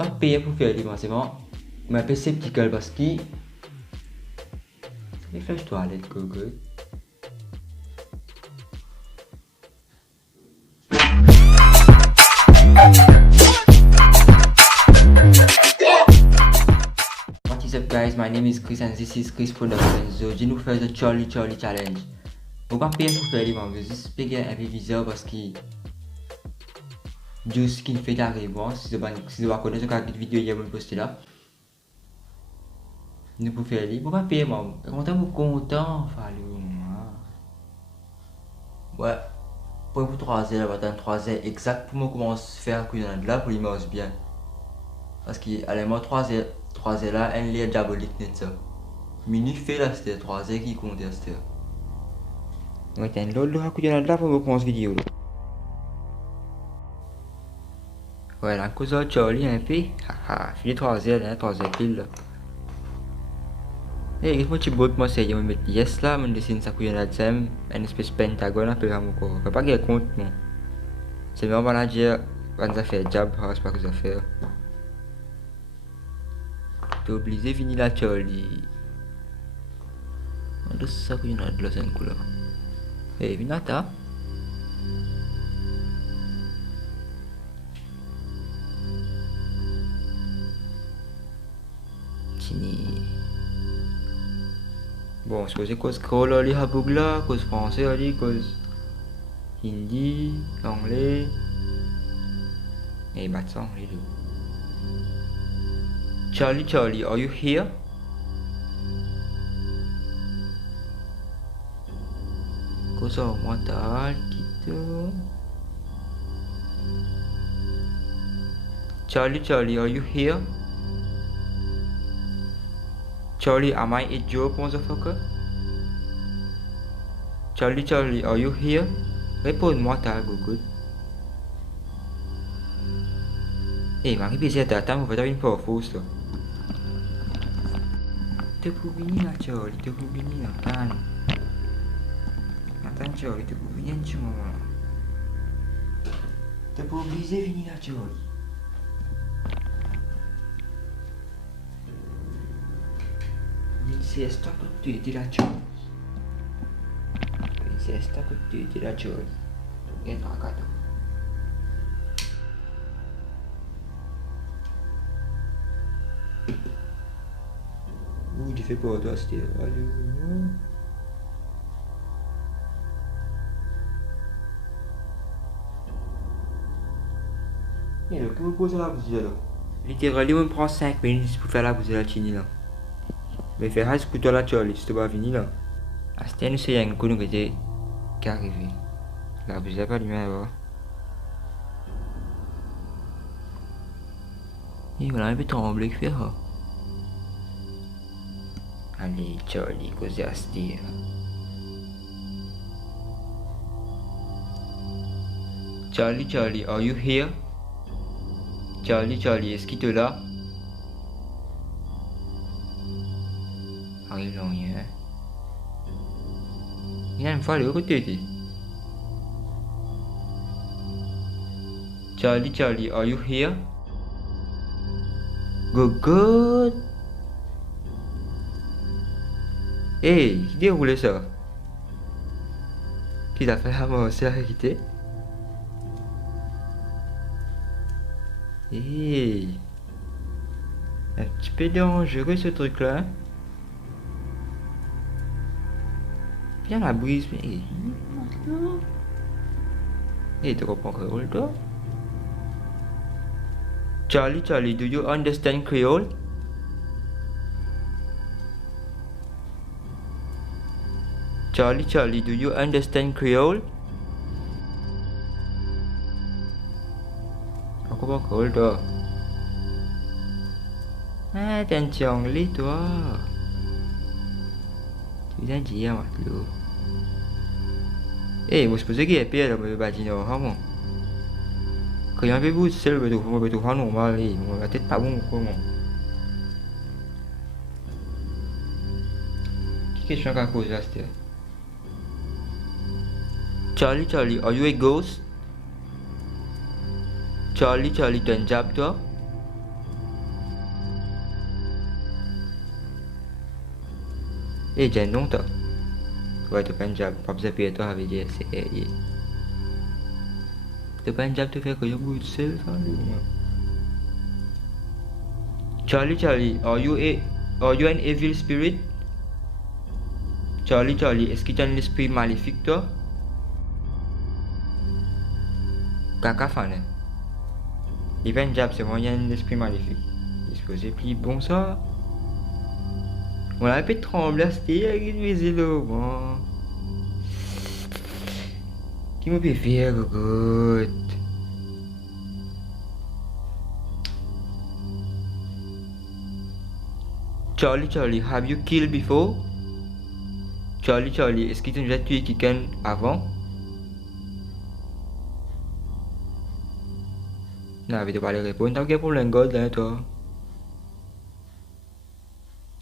pas payer pour faire l'immensément. Mais un peu sceptique parce que. Les flèches toilettes, Google. What is up, guys? My name is Chris and this is Chris Productions. So, je nous fais le Charlie Challenge. Vous pas payer pour faire l'immensément, juste payer un peu bizarre parce que. Juste qu'il fait la réponse, si vous connaissez cette vidéo, il y a une poster là. Nous pouvons faire les, pourquoi payer moi? Content, ouais, pour vous 3 heures, va 3 heures exact pour moi commence à faire que de là pour l'image bien. Parce que, allez, moi 3 heures là, elle est diabolique net ça. Minute fait là, c'était 3 heures qui compte à cette heure. Ouais, t'as une l'autre coup de là pour vous commencer vidéo là. Ouais, la cause de Charlie un peu, haha, fini 3 heures, hein, 3 heures pile là. Eh, moi tu buat moi saya me mettre yes là, me dessine ça couille là j'aime, une espèce pentagone après comme quoi. Faut pas qu'il compte non. C'est vraiment pas dire quand ça fait job, c'est pas que ça fait. T'es obligé finir la Charlie. On doit ça couille là de la scène couleur. Eh, vinata. Sini. Bon, c'est cause scroll ali habugla, cause français ali, cause hindi, anglais. Eh, batson les deux. Charlie, are you here? Cause moi tal gitu. Charlie, are you here? Charlie, am I a joke, motherfucker? Charlie, are you here? Réponds-moi, t'as Google. Eh, Marie, bisa datang, vous avez une fois fausse là. T'es pour venir là, Charlie, t'es pour venir là, Nathan. Nathan, Charlie, t'es pour venir un petit moment. T'es pour obliger venir là, Charlie. Siesta con tutti la Charlie. Siesta con tutti la Charlie. E no, gato. Tu fais pas toi, c'était. Et le que vous posez la bougie là? Littéralement, on prend 5 minutes pour faire la bougie la chini là. Mais faire high school toi là Charlie, si tu vas venir là. Ah, c'était une série en connu qui est arrivé. La bougie pas lui même. Et voilà un peu tremblé que faire. Allez, Charlie, così a stire. Charlie, are you here? Charlie, est-ce qu'il te là? Arrive là, rien. Il y a une fois le côté. Charlie, are you here? Good. Hey, qui déroule ça? Qui t'a fait la mort, c'est arrêté? Hey, un petit peu dangereux ce truc là. Viens la brise, mais. Hey, tu comprends Creole toi? Charlie, do you understand Creole? Charlie, do you understand Creole? Aku mau Creole toi. Attention, li toi. Tu viens dire moi tout. Eh, vous supposez qu'il y a pire dans le bâtiment, hein? Quand il y a un peu de sel, vous pouvez tout faire normal, la tête pas bon comment? Qui question qu'à cause là, c'était? Charlie, are you a ghost? Charlie, t'as un job toi? Eh, j'ai non, toi. Ouais, tu pas un job. Pas besoin de payer toi avec des CRI. Tu pas un job, tu fais que je bout seul, ça, Charlie, Charlie, are you an evil spirit? Charlie, Charlie, est-ce que tu as un esprit maléfique, toi? Caca fan, hein? Il fait un job, c'est moi, il y a un esprit maléfique. Disposé, puis bon, ça. On a un peu tremblé, c'était une visite, là, bon. Qui me fait faire, good? Charlie, Charlie, have you killed before? Charlie, Charlie, est-ce que tu as déjà tué quelqu'un avant? Non, mais tu pas les répondre, t'as quel problème, God, là, toi?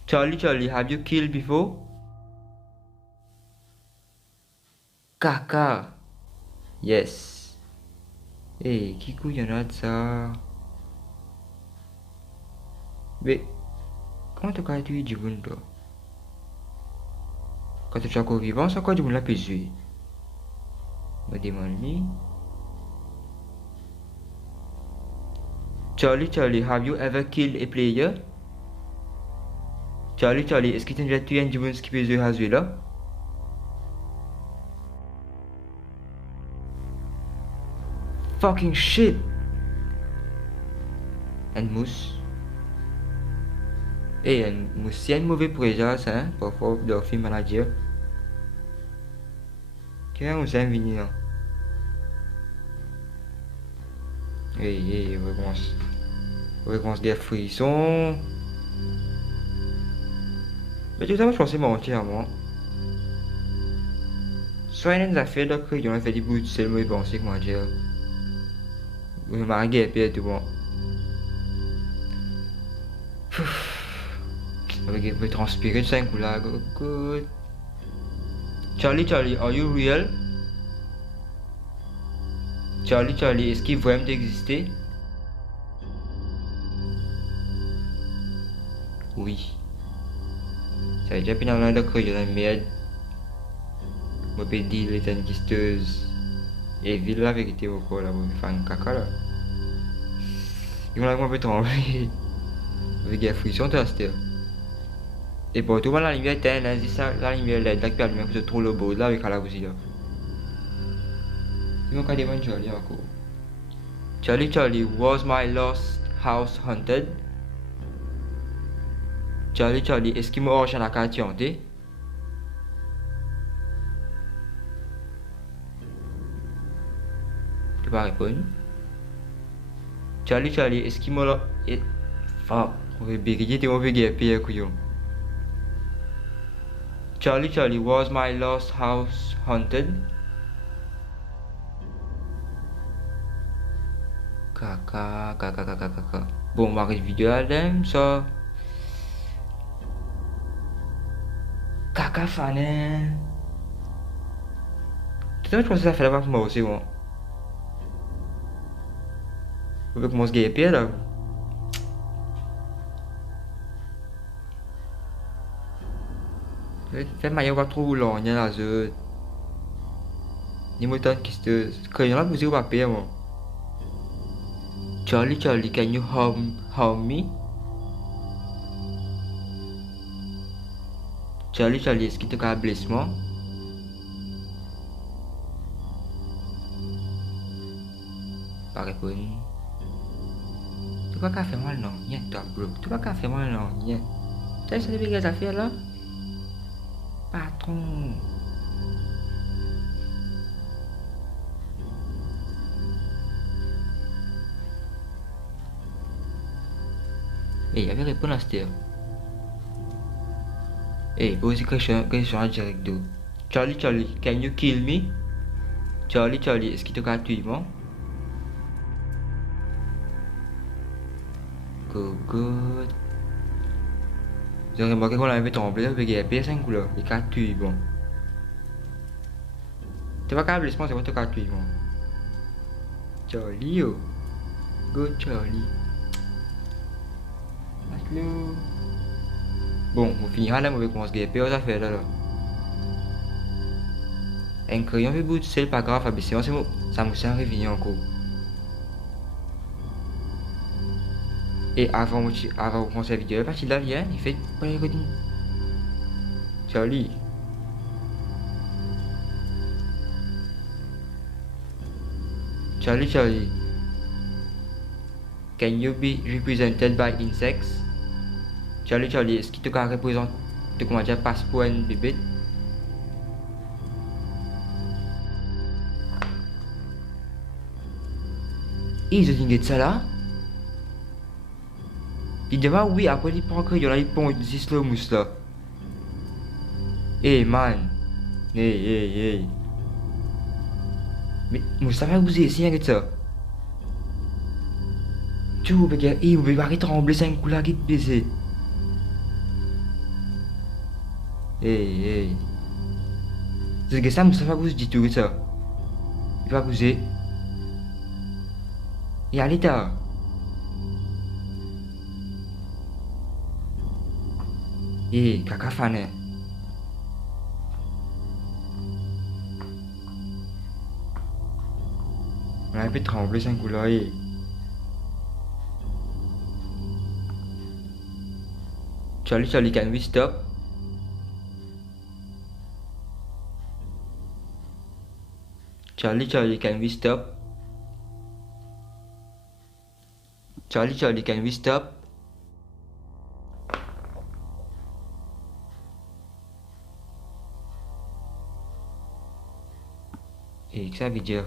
Charlie, Charlie, have you killed before? Caca. Yes. Eh, qui couillonnade de ça? Mais, comment tu as tué du monde, toi? Quand tu es encore vivant, c'est quoi du monde l'a pu tuer? Me demande-lui. Charlie, Charlie, have you ever killed a player? Charlie, Charlie, est-ce que tu as déjà tué un du monde qui peut jouer à ce là? Fucking shit! Une mousse. Eh, une mousse, c'est une mauvaise présence, hein? Parfois, dans le film manager. Qu'est-ce qu'on s'est venu là? Eh, on recommence des frissons. Mais tout ça, je pensais mentir, moi. Soit il y a des affaires de crayon, on fait des bouts de sel, moi, je pensais que moi, je me mariais et tout bon. Avec un peu transpirer de 5 coups là, good. Charlie, Charlie, are you real? Charlie, Charlie, est-ce qu'il vraiment exister? Oui. Ça a déjà pris dans le crayon, la merde. Moi, je dire les enquisteuses. Et ville la vérité encore là, je faire un caca là. Il m'a un peu tremblé. Avec des frissons, t'as acheté. Et pour tout le monde, la lumière était là, c'est ça, la lumière LED, là, qui a lumière, que je trouve le beau là, avec la bougie là. Il m'a quand même Charlie encore. Charlie, Charlie, was my lost house haunted? Charlie, Charlie, est-ce qu'il m'a rejoint la carte hantée? Tu vas répondre. Charlie, Charlie, est-ce qu'il m'a... Fuck, on va bégayer, t'es mauvais gars, pire couillon. Charlie, Charlie, was my lost house haunted? Caca. Bon, on va arrêter la vidéo là, ça. Caca fané. Tu sais, je pense que ça fait la part pour moi aussi, bon. On va commencer à gagner là. Fait maillot pas trop long, il y a la zone. Ni moteur qui se. Quand il y en a, vous avez pas payé, moi. Charlie, Charlie, can you harm me? Charlie, Charlie, est-ce qu'il te a blessé moi? Pas répondre. Tu vas pas faire mal, non? Rien, toi, bro. Tu vas pas faire mal, non? Rien. Tu as essayé de faire des affaires là? Patron. Eh, il avait répondu à cette heure. Eh, pose une question à direct d'eau. Charlie, Charlie, can you kill me? Charlie, Charlie, est-ce qu'il te a tué moi? Good. J'ai remarqué qu'on avait tremblé avec les PS5 couleurs. Il a tué bon. Tu vas pas blesser moi, c'est moi qui te a tué moi. Charlie, yo. Good Charlie. Let's go. Bon, on finira là, on va commencer à gagner aux affaires là. Un crayon fait bout, c'est pas grave, mais c'est bon, ça me sert à revenir encore. Et avant de commencer la vidéo, la partie là, il fait pas les codines. Charlie. Charlie. Can you be represented by insects? Charlie, est-ce qu'il te représente comment dire passeport un bébé? Et ils ont dit ça là? Il dit oui, après il prend crayon là, il prend 10 le mousse là. Hey man. Hey. Mais Moussa va vous essayer avec ça. Tu veux pas vous pouvez arrêter de trembler 5 coups là qui te baisser. Hey. C'est que ça, Moussa va vous dire tout ça. Il va vous dire. Et allez tard. Hey, caca fan. On a un peu tremblé 5 coups là. Charlie, can we stop? Charlie, can we stop? Charlie, can we stop? Et que ça veut dire?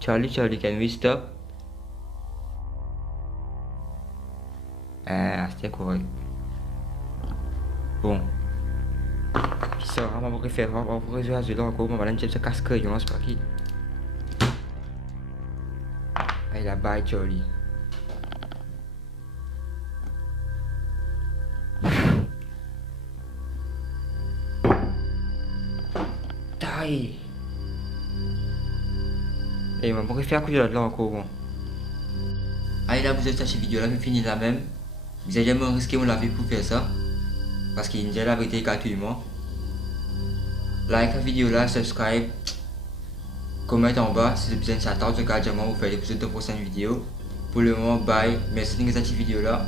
Charlie, can we stop? C'était correct. Bon. Puis ça, on va refaire, on va résoudre là encore, on va aller se casquer, on c'est pas qui. Allez, la bye, Charlie. Taille. Et on va refaire un coup de là encore, bon. Allez, là, vous êtes sur cette vidéo là, je finis là même. Vous avez jamais risqué mon vie pour faire ça. Parce qu'il me dit la vérité gratuitement. Like la vidéo là, subscribe. Comment en bas si vous avez besoin de ça, de carrément vous faire l'épisode de prochaine vidéo. Pour le moment, bye. Merci de cette vidéo là.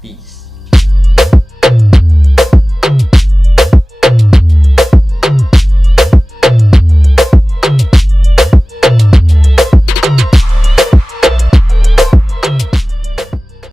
Peace.